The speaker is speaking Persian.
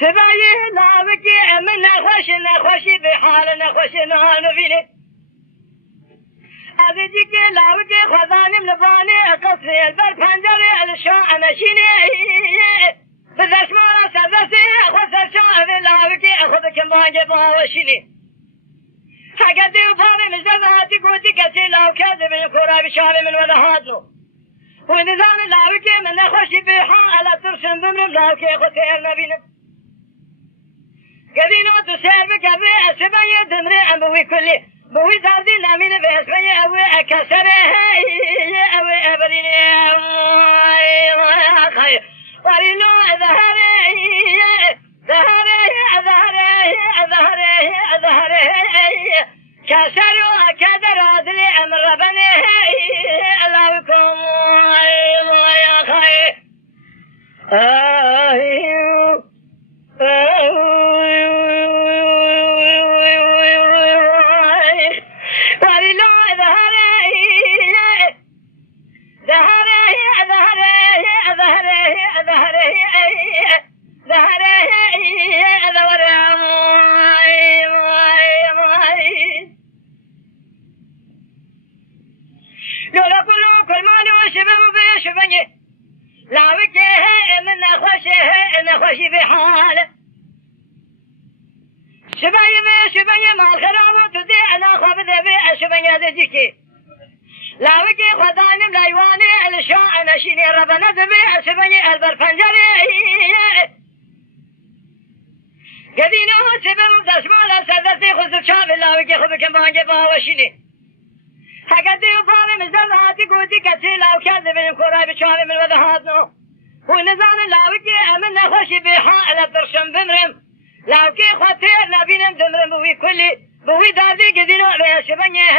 سبعي لعبك من نخوشي بحال نخوشي نانوفيني أبديك لعبك خذاني ملباني قصري البر پنجري الشاء نشيني بدرش مالا سبسي خسر شاء لعبك أخذك مانجي باوشيني اگر دیو پاوی مجدواتی گوتی کسی لاو کرده بین کورا بشاوی من ودهاتنو و نظام لاوی که من نخوشی بیحا علا ترشن بمرم لاو که خود تیر نبینم قدینو تو سیر بکبه اسبای دمره ام بوی کلی بوی دردی نمینه به اسبای اوی اکسره اوی ابرینه خیر ورینو كسر وكدر عدلي أمر بني لكم يا خير نخوشي بحاله شبايا مال خرابة تدي على خبذ بي شبايا ذجيكي لا وجي خدانم لا يواني الشاء نشيني ربنا ذبي شبايا البر فنجري قدينو سبب دشمال سدرتي خذ شاب لا وجي خذ كمان باوشيني هكذا يفهم مزدهاتي قوتي كتي لا وكذب الكورة بشواب من وذهاتنو ونظام لاوكي امن نخوشي بيحا على ترشم بمرم لاوكي خطير نبينم دمرم بوي كلي بوي داردي قدينو بيشبنيه